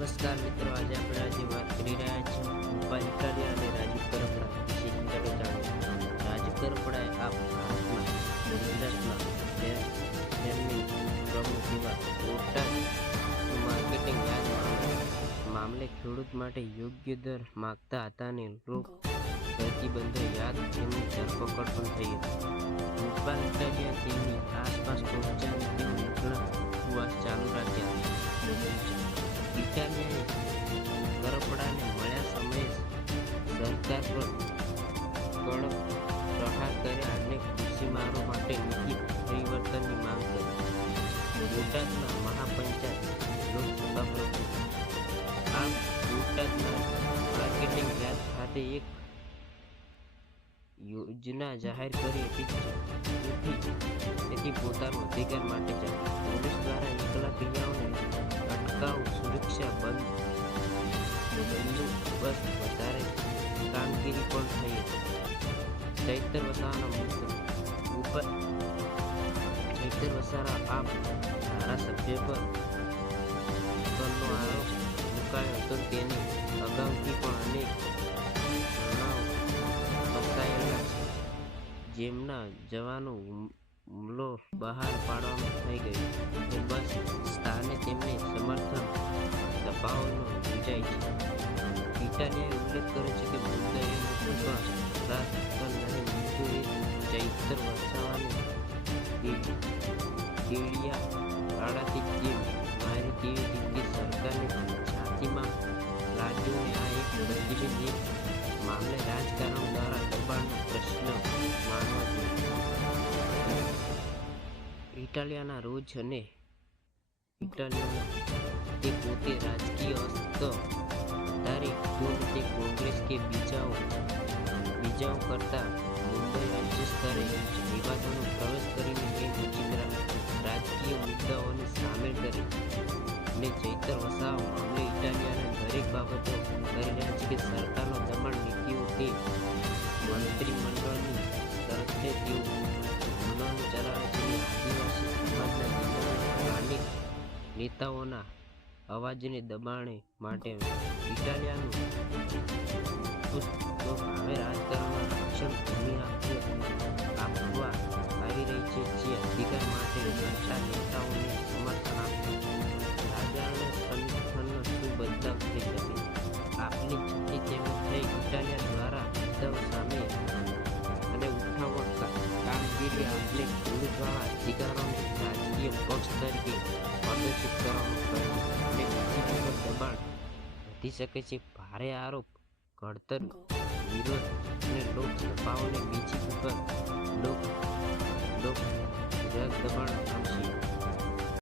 નમસ્કાર મિત્રો, આજે આપણે આજે વાત કરી રહ્યા છીએ ઇટાલિયા અને રાજુ કરપડા વિશે જાણીએ રાજુ કરપડાએ આ ભારતમાં તેમની પ્રમુખ એવા ઓટા માર્કેટિંગ મામલે- ખેડૂત માટે યોગ્ય દર માગતા હતા અને લોક પ્રતિબંધો યાદ તેમની ધરપકડ પણ થઈ હતી. ઇટાલિયા તેમની આસપાસ પહોંચ્યા અને તેમની ઘણા ઉપવાસ ચાલુ રાખ્યા. કડક પ્રહાર કર્યા અને કૃષિમારો માટે નીતિ પરિવર્તનની માંગ કરી. બોટાદના મહાપંચાયત લોકસભા પ્રમુખ. આમ બોટાદના માર્કેટિંગ યાદ ખાતે એક યોજના જાહેર કરી હતી તેથી પોતાનો અધિકાર માટે પોલીસ દ્વારા એકલા ક્રિયાઓને અટકાવ, સુરક્ષા બંધ બંદોબસ્ત વધારે કામગીરી પણ થઈ હતી. ચૈતર વસાવાના ઉપર ચૈતર વસાવા આ ધારાસભ્ય પર ઉપરનો આરોપ મુકાયો હતો તેની અગાઉથી પણ અનેક ઘટનાઓ છે જેમના જવાનો હુમલો બહાર પાડવામાં થઈ ગયો અને બસ સ્થાને તેમને સમર્થન દબાવવાનો યોજાય છે. ગીતાને ઉલ્લેખ કર્યો છે કે મુદ્દો એ મુદ્દો ચૈત્ર વસાવાને કેળિયા આડાથી જે માહિતી એવી હતી કે સરકારને છાતીમાં લાગ્યું આ એક પ્રતિબંધ મામલે રાજકારણ દ્વારા દબાણનો પ્રશ્ન માનવા જોઈએ ઇટાલિયાના રોજ અને ઇટાલિયાના તે પોતે રાજકીય અસ્ત વધારે તો તે કોંગ્રેસ કે બીજાઓ બીજાઓ કરતા મુંબઈ રાજ્ય સ્તરે વિવાદોનો પ્રવેશ કરીને એ વિચિત્ર રાજકીય મુદ્દાઓને સામેલ કરી અને ચૈતર વસાવા મામલે ઇટાલિયાના દરેક બાબતો કરી રહ્યા છે કે સરકારનો દમણ નીતિઓ તે મંત્રીમંડળની તરફે તેઓ હુમલાઓ ચલાવે છે. નેતાઓના અવાજને દબાણે માટે ઇટાલિયાનું હવે રાજકારણમાં રક્ષણ ભૂમિ આપી- આપવા આવી રહી છે, જે અધિકાર માટે લડતા નેતાઓને સમર્થન આપે રાજાના સંગઠનનો બદલાવ થઈ શકે? આપની ચૂંટણી તેમજ થઈ ઇટાલિયા દ્વારા ઉદ્ધવ સામે અને ઉઠાવવા કા- કામગીરી આપને ખેડૂતવાળા અધિકારોને રાજકીય પક્ષ તરીકે પ્રદર્શિત કરવાનો વધી શકે છે. ભારે આરોપ. ઘડતર વિરોધ અને લોકસભાઓને બીજી ઉપર લોક લોક દબાણ